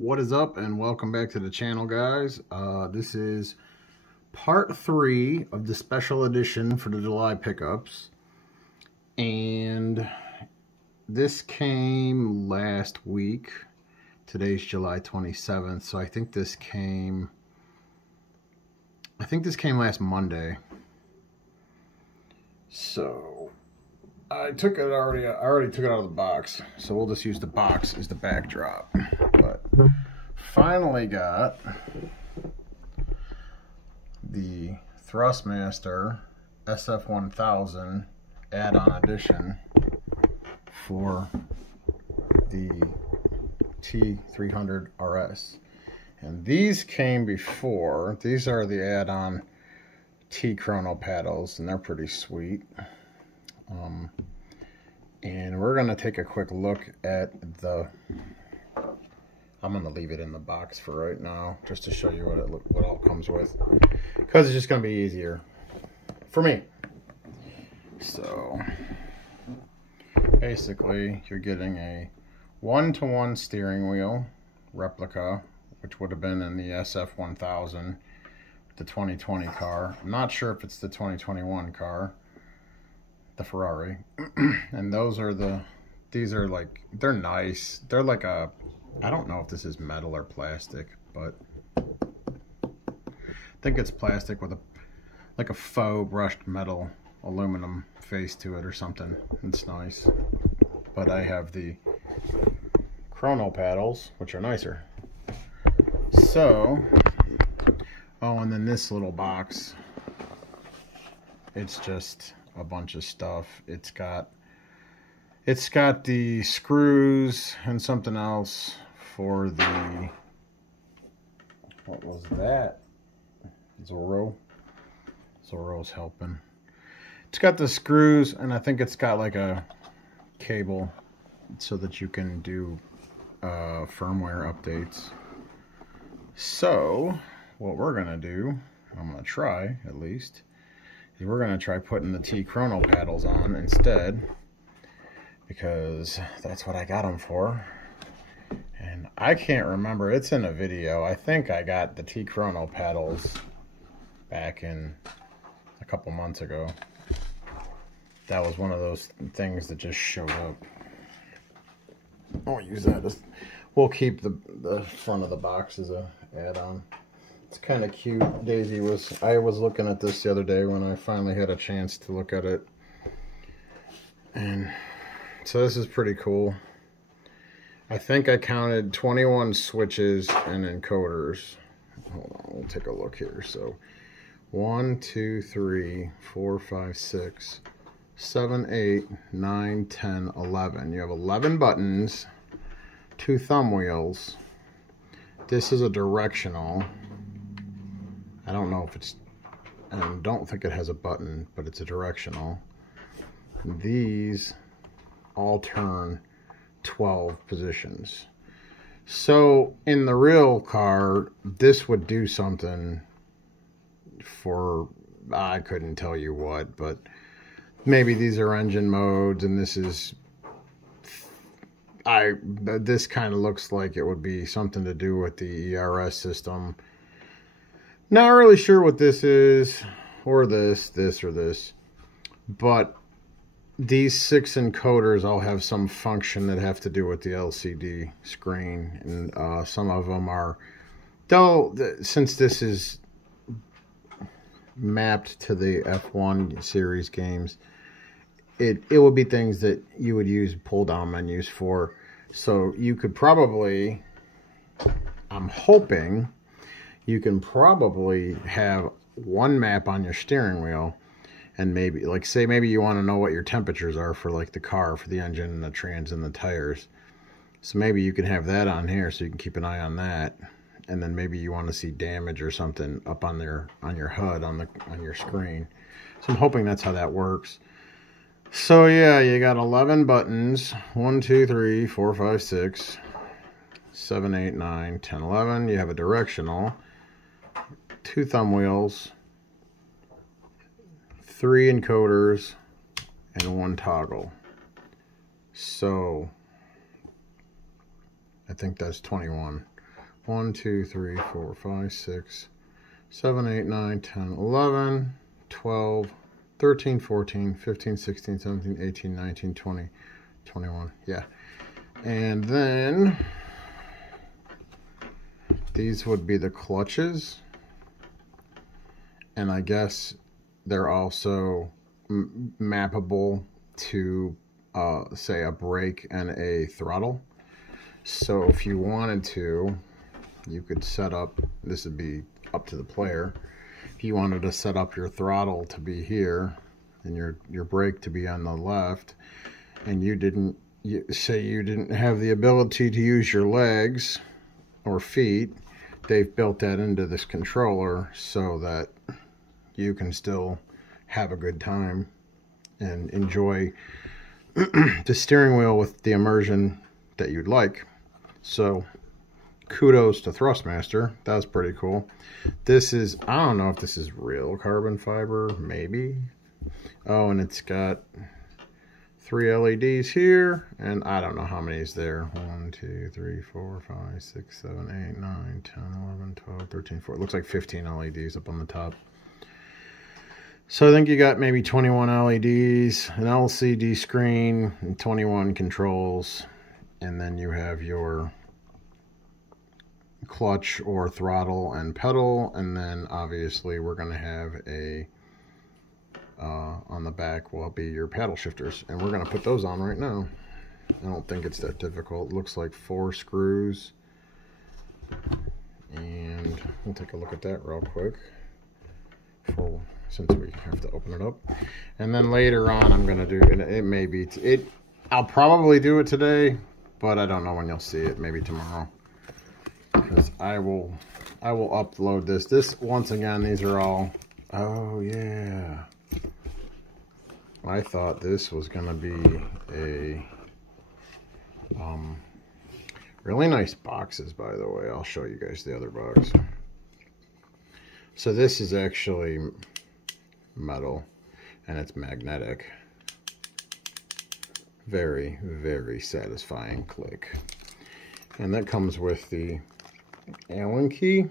What is up, and welcome back to the channel, guys. This is part 3 of the special edition for the July pickups, and this came last week. Today's July 27th, so I think this came last Monday. So I already took it out of the box, so we'll just use the box as the backdrop. But finally got the Thrustmaster SF1000 add-on edition for the T300 RS. And these came before. These are the add-on T chrono paddles, and they're pretty sweet. And we're gonna take a quick look at the. I'm gonna leave it in the box for right now, just to show you what it all comes with, because it's just gonna be easier for me. So basically, you're getting a 1-to-1 steering wheel replica, which would have been in the SF1000, the 2020 car. I'm not sure if it's the 2021 car, the Ferrari. And these are like, they're nice. They're like a, I don't know if this is metal or plastic, but I think it's plastic with like a faux brushed metal aluminum face to it or something. It's nice. But I have the chrono paddles, which are nicer. So, oh, and then this little box, it's just a bunch of stuff. It's got the screws and something else for the, what was that? Zorro's helping. It's got the screws, and I think it's got like a cable so that you can do firmware updates. So what we're gonna do, I'm gonna try at least, is we're gonna try putting the T chrono paddles on instead, because that's what I got them for. And I can't remember, it's in a video. I think I got the T chrono paddles back in a couple months ago. That was one of those things that just showed up. I won't use that. We'll keep the front of the box as a add-on. It's kind of cute. I was looking at this the other day when I finally had a chance to look at it. And so this is pretty cool. I think I counted 21 switches and encoders. Hold on, we'll take a look here. So 1, 2, 3, 4, 5, 6, 7, 8, 9, 10, 11. You have 11 buttons, 2 thumb wheels. This is a directional. I don't know if it's, I don't think it has a button, but it's a directional. These all turn 12 positions. So in the real car, this would do something for, I couldn't tell you what, but maybe these are engine modes, and this is, this kind of looks like it would be something to do with the ERS system. Not really sure what this is, or this, or this, but these 6 encoders all have some function that have to do with the LCD screen, and some of them are, though, since this is mapped to the F1 series games, it will be things that you would use pull down menus for. So you could probably, I'm hoping you can probably have one map on your steering wheel, and maybe, like, say maybe you want to know what your temperatures are for like the car, for the engine and the trans and the tires. So maybe you can have that on here so you can keep an eye on that. And then maybe you want to see damage or something up on your HUD, on your screen. So I'm hoping that's how that works. So yeah, you got 11 buttons. 1, 2, 3, 4, 5, 6, 7, 8, 9, 10, 11. You have a directional, 2 thumb wheels, 3 encoders, and 1 toggle. So I think that's 21. 1, 2, 3, 4, 5, 6, 7, 8, 9, 10, 11, 12, 13, 14, 15, 16, 17, 18, 19, 20, 21. Yeah. And then these would be the clutches. And I guess they're also mappable to, say, a brake and a throttle. So if you wanted to, you could set up, this would be up to the player, if you wanted to set up your throttle to be here and your brake to be on the left, and you didn't have the ability to use your legs or feet, they've built that into this controller so that you can still have a good time and enjoy the steering wheel with the immersion that you'd like. So kudos to Thrustmaster. That was pretty cool. This is, I don't know if this is real carbon fiber, maybe. Oh, and it's got 3 LEDs here, and I don't know how many is there. 1, 2, 3, 4, 5, 6, 7, 8, 9, 10, 11, 12, 13, 14. It looks like 15 LEDs up on the top. So I think you got maybe 21 LEDs, an LCD screen, and 21 controls. And then you have your clutch or throttle and pedal. And then obviously we're going to have a, on the back will be your paddle shifters. And we're going to put those on right now. I don't think it's that difficult. It looks like 4 screws. And we'll take a look at that real quick. Since we have to open it up. And then later on I'm going to do, and it may be, I'll probably do it today, but I don't know when you'll see it, maybe tomorrow. Because I will upload this. Once again, these are all, oh yeah. I thought this was going to be a, really nice boxes, by the way. I'll show you guys the other box. So this is actually metal, and it's magnetic. Very, very satisfying click. And that comes with the Allen key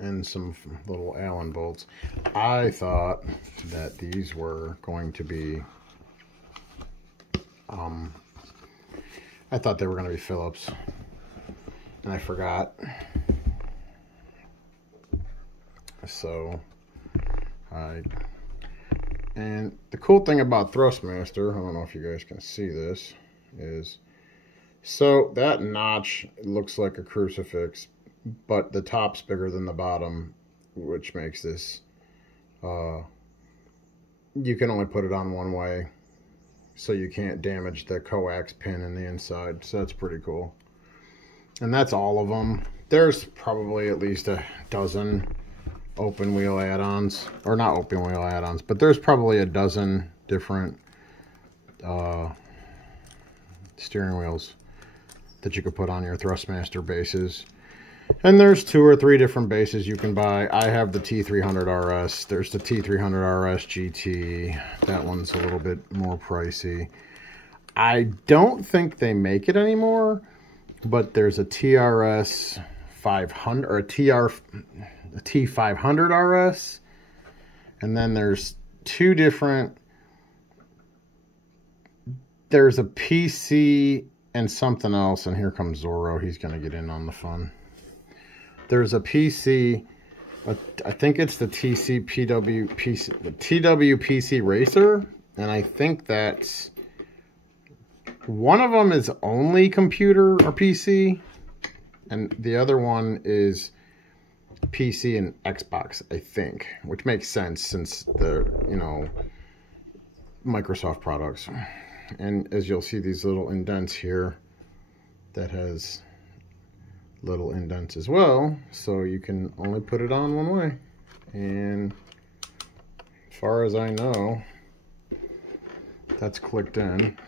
and some little Allen bolts. I thought that these were going to be, I thought they were going to be Phillips, and I forgot. So and the cool thing about Thrustmaster, I don't know if you guys can see this, is so that notch looks like a crucifix, but the top's bigger than the bottom, which makes this, you can only put it on one way, so you can't damage the coax pin in the inside. So that's pretty cool. And that's all of them. There's probably at least a dozen open wheel add-ons, or not open wheel add-ons, but there's probably a dozen different steering wheels that you could put on your Thrustmaster bases. And there's 2 or 3 different bases you can buy. I have the T300 RS. There's the T300 RS GT. That one's a little bit more pricey. I don't think they make it anymore, but there's a TRS 500 or a T500 RS, and then there's 2 different, there's a PC and something else, and here comes Zorro. He's going to get in on the fun. There's a PC, I think it's the TWPC Racer, and I think that's, one of them is only computer or PC, and the other one is PC and Xbox, I think, which makes sense since the, you know, Microsoft products. And as you'll see, these little indents here, that has little indents as well, so you can only put it on one way. And as far as I know, that's clicked in.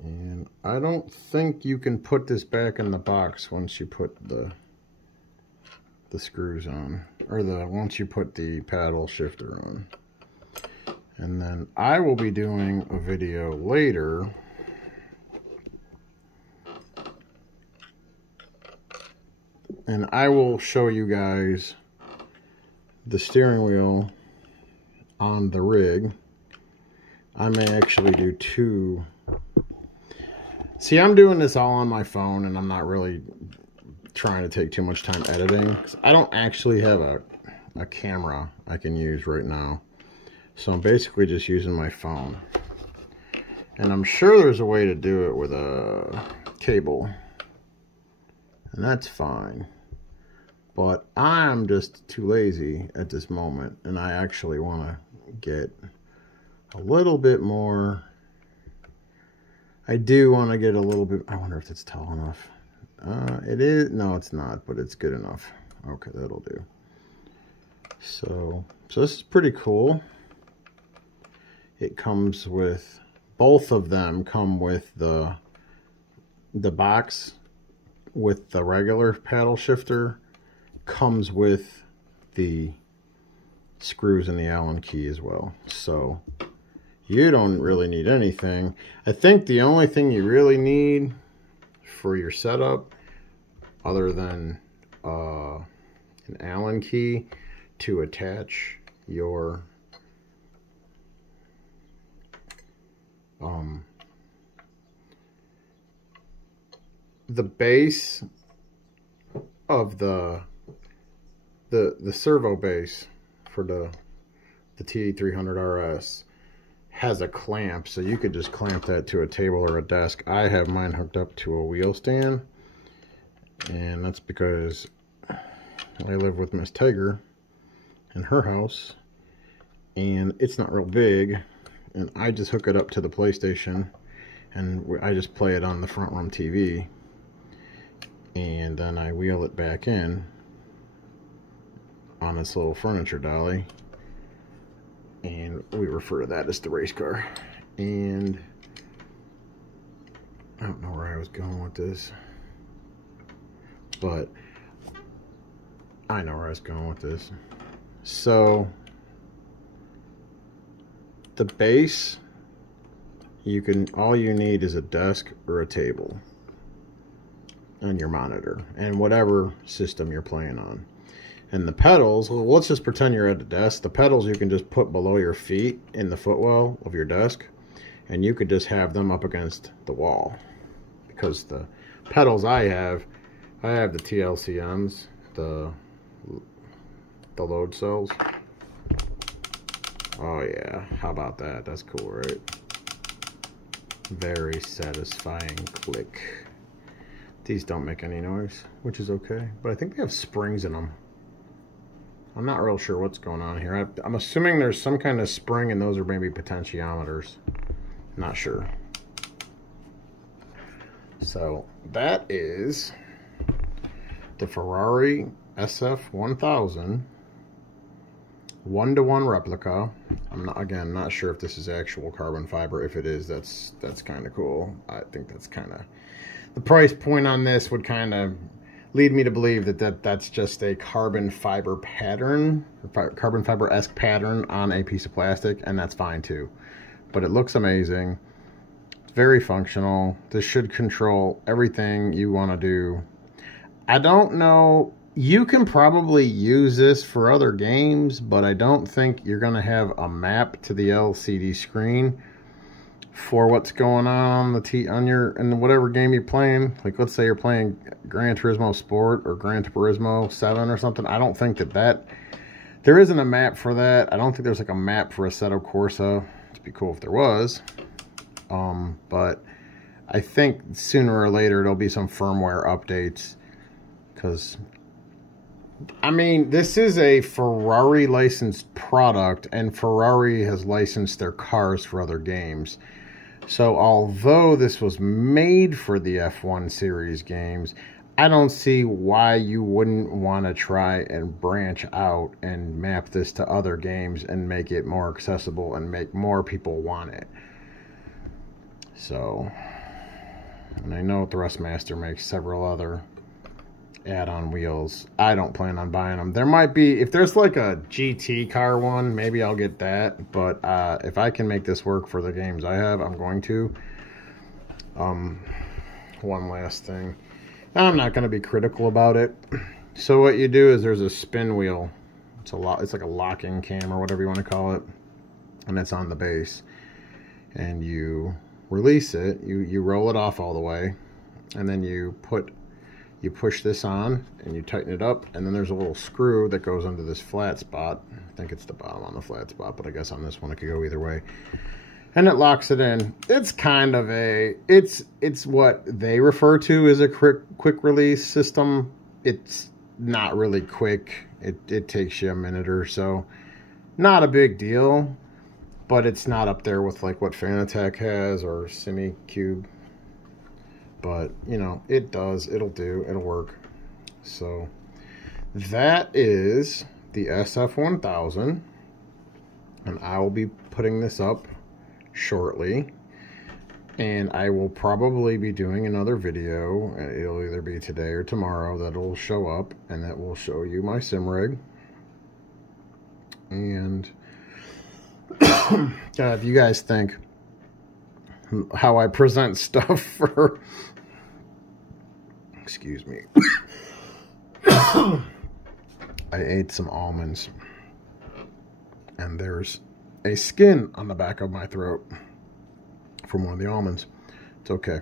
And I don't think you can put this back in the box once you put the screws on, or once you put the paddle shifter on. And then I will be doing a video later And I will show you guys the steering wheel on the rig. I may actually do two. See, I'm doing this all on my phone, and I'm not really trying to take too much time editing, 'cause I don't actually have a camera I can use right now. So I'm basically just using my phone. And I'm sure there's a way to do it with a cable. And that's fine. But I'm just too lazy at this moment, and I actually want to get a little bit more. I do want to get a little bit. I wonder if it's tall enough. It is. No, it's not, but it's good enough. Okay, that'll do. So this is pretty cool. It comes with, both of them come with the box with the regular paddle shifter, comes with the screws and the Allen key as well. So you don't really need anything. I think the only thing you really need for your setup, other than an Allen key to attach your the base of the servo base for the TE300 RS has a clamp, so you could just clamp that to a table or a desk. I have mine hooked up to a wheel stand, and that's because I live with Miss Tiger in her house, and it's not real big, and I just hook it up to the PlayStation, and I just play it on the front room TV, and then I wheel it back in on this little furniture dolly, and we refer to that as the race car. And I don't know where I was going with this, but I know where I was going with this. So the base, all you need is a desk or a table and your monitor and whatever system you're playing on. And the pedals, well, let's just pretend you're at a desk. The pedals you can just put below your feet in the footwell of your desk, and you could just have them up against the wall. Because the pedals I have the TLCMs, the load cells. Oh yeah, how about that? That's cool, right? Very satisfying click. These don't make any noise, which is okay, but I think they have springs in them. I'm not real sure what's going on here. I'm assuming there's some kind of spring, and those are maybe potentiometers. Not sure. So that is the Ferrari SF1000 1-to-1 replica. I'm not sure if this is actual carbon fiber. If it is, that's kind of cool. I think that's kind of, the price point on this would kind of lead me to believe that's just a carbon fiber pattern, carbon fiber-esque pattern on a piece of plastic, and that's fine too. But it looks amazing. It's very functional. This should control everything you want to do. I don't know, you can probably use this for other games, but I don't think you're going to have a map to the LCD screen for what's going on in whatever game you're playing. Like, let's say you're playing Gran Turismo Sport or Gran Turismo 7 or something. I don't think that there isn't a map for that. I don't think there's like a map for Assetto Corsa. It'd be cool if there was. But I think sooner or later there'll be some firmware updates, because I mean, this is a Ferrari licensed product, and Ferrari has licensed their cars for other games. So although this was made for the F1 series games, I don't see why you wouldn't want to try and branch out and map this to other games and make it more accessible and make more people want it. So, and I know Thrustmaster makes several other add-on wheels. I don't plan on buying them. There might be, if there's like a GT car one, maybe I'll get that, but if I can make this work for the games I have, I'm going to. One last thing, I'm not going to be critical about it, So what you do is there's a spin wheel. It's like a locking cam or whatever you want to call it, and it's on the base. And you release it. You roll it off all the way, and then you push this on and you tighten it up, and then there's a little screw that goes under this flat spot. I think it's the bottom on the flat spot, but I guess on this one it could go either way. And it locks it in. It's kind of it's what they refer to as a quick release system. It's not really quick. It takes you a minute or so. Not a big deal, but it's not up there with like what Fanatec has or SimiCube. But, you know, it'll work. So that is the SF1000, and I will be putting this up shortly, and I will probably be doing another video. It'll either be today or tomorrow that'll show up, and that will show you my sim rig. And if you guys think how I present stuff for, excuse me, I ate some almonds, and there's a skin on the back of my throat from one of the almonds. It's okay.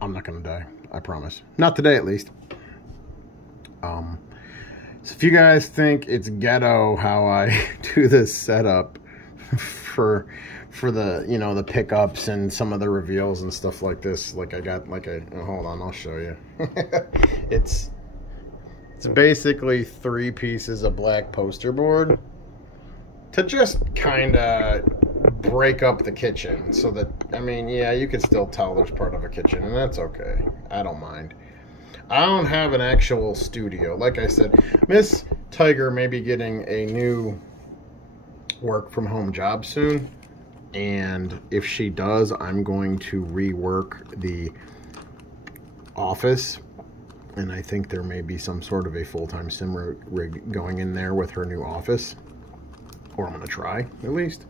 I'm not gonna die. I promise. Not today, at least. So if you guys think it's ghetto how I do this setup for the, you know, the pickups and some of the reveals and stuff like this, like I got like a, hold on, I'll show you. It's basically 3 pieces of black poster board to just kind of break up the kitchen, so that, I mean, yeah, you can still tell there's part of a kitchen, and that's okay. I don't mind. I don't have an actual studio. Like I said, Miss Tiger may be getting a new work from home job soon, and if she does, I'm going to rework the office, and I think there may be some sort of a full-time sim rig going in there with her new office, or I'm going to try at least.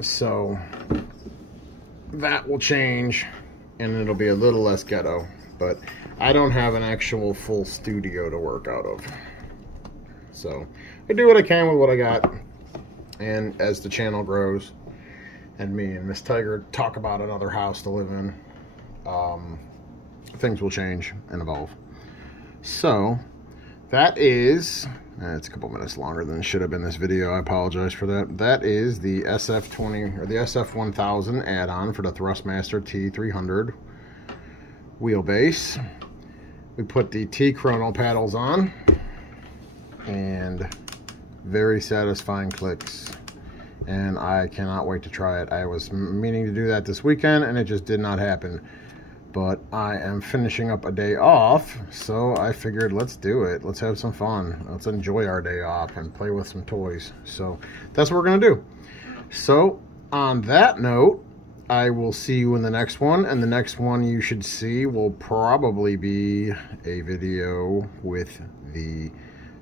So that will change, and it'll be a little less ghetto, but I don't have an actual full studio to work out of. So I do what I can with what I got, and as the channel grows and me and Miss Tiger talk about another house to live in, things will change and evolve. So that is, it's a couple minutes longer than it should have been this video. I apologize for that. That is the SF20 or the SF1000 add-on for the Thrustmaster T300 wheelbase. We put the T-chronal paddles on, and very satisfying clicks, and I cannot wait to try it. I was meaning to do that this weekend, and it just did not happen. But I am finishing up a day off, so I figured let's do it. Let's have some fun. Let's enjoy our day off and play with some toys. So that's what we're going to do. So on that note, I will see you in the next one. And the next one you should see will probably be a video with the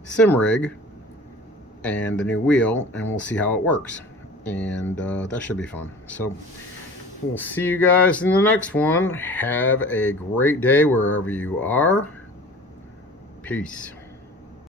sim rig and the new wheel, and we'll see how it works. And that should be fun. So we'll see you guys in the next one. Have a great day wherever you are. Peace.